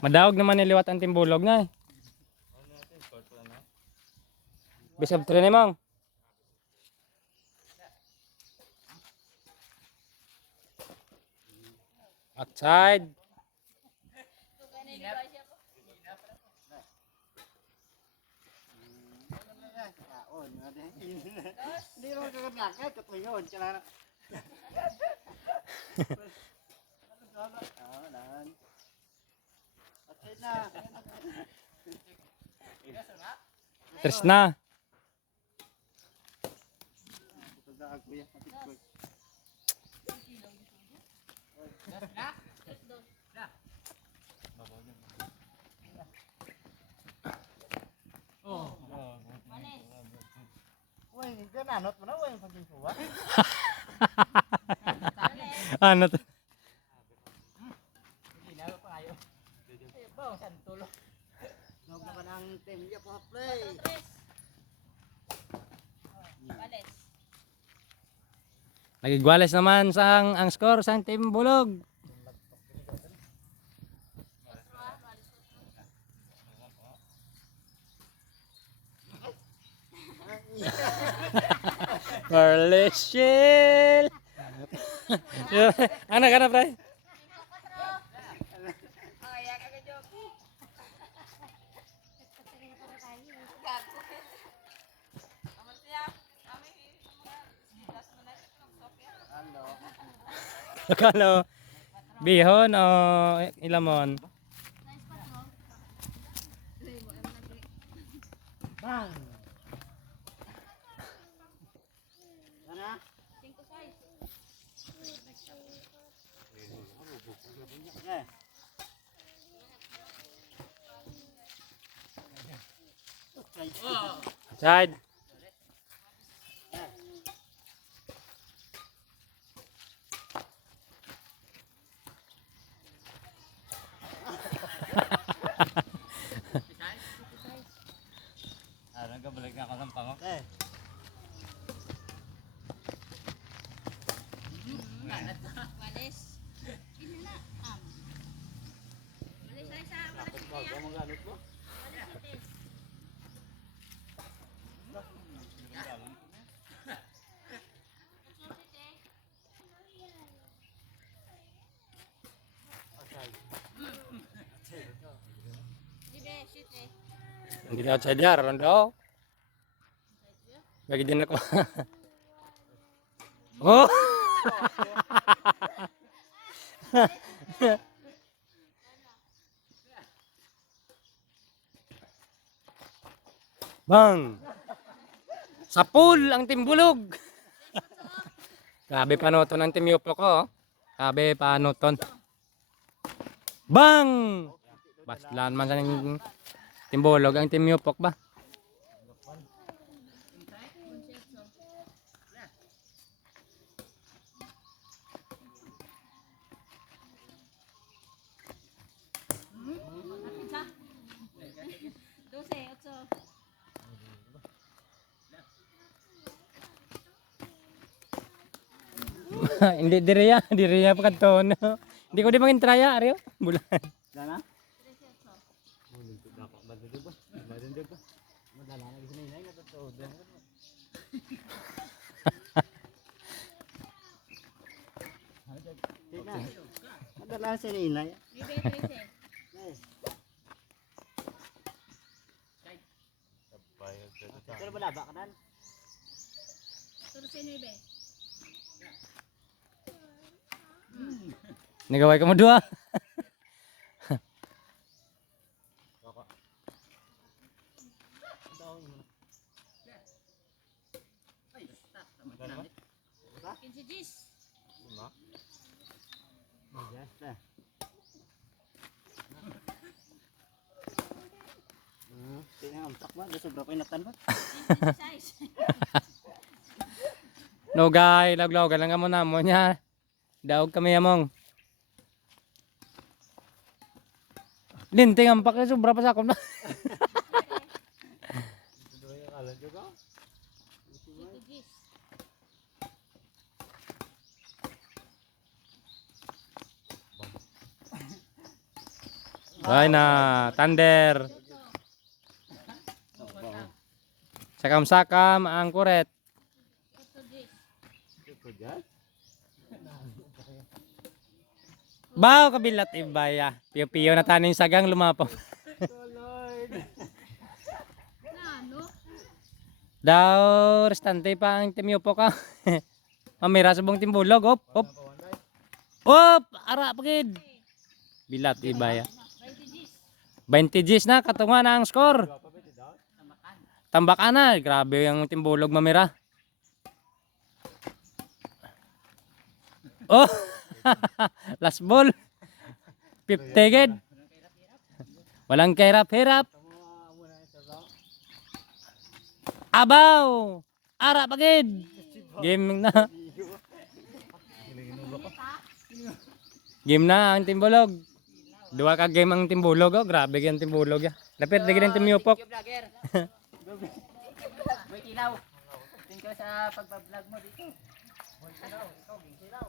Madawag naman niliwat ang timbulog na eh. Bisab 3 na mong. Outside. Hindi naman kagad-gagad, katuyon. Kailangan. Lan. Okay na. Tres na. Pagdaag ko yan. Uy, gananot mo na. Uy, pag-insuwa. Ano to? Huwag naman ang team niya pa play. Nagigwales naman ang score sa Team Bulog. Marleshel. Anak pre. Kalo bihon o ilamon. Bang! Sana? Eh. Side. Nagabalik na ako ng pango. Eh. Walis. Ini na. Walis ay sa walis Bago mo gamit mo? walis. Dibe, shoot eh. Hindi na outside yar, rondo. Bagi din ako. Oh! Bang! Sapul ang timbulog. Grabe panuton ang timyupo ko. Oh. Grabe panuton. Bang! Baslan man sa timbulog ang timyupok ba? Hindi diriya pa kanto no. Hindi ko di mangin traya aryo bulan. Sana? Madala lagi sa ninay na totoo. Madala sa ninay. Dibe, dibe. Pero malaba ka nan. Turse nibe. Nagaway ka mo dua. Kinjis. Yes, na. Tinampak ba? Sobra pa inatan ba? Size. No guy, laglaw lang mo na mo nya. Daog kami among. Linting ang pakay sobra pa sa akon. Kinjis. Ay na, Thunder. Sakam-sakam ang kuret. 8 Gs. Bao kabilat ibaya. Piyo-piyo na taning sagang lumapaw. Na ano? Daw restante pa ang timyopo ka. Mamira sa buong timbulog. Op, op. Op, ara pagid. Bilat ibaya. 20 Gs. 20 Gs na katunga na ang score. Tambakan na, grabe yung timbulog mamira. Oh, last ball. 50 gid. Walang kahirap-hirap. Abaw! Ara pagid. Game na. Game na ang timbulog. Dua ka game ang timbulog. Oh, grabe yung timbulog. Lapit lagi ng timyupok. Vlogger. Boy Kilaw. Thank you sa pagbablog mo dito. Boy Kilaw, ikaw, Kilaw.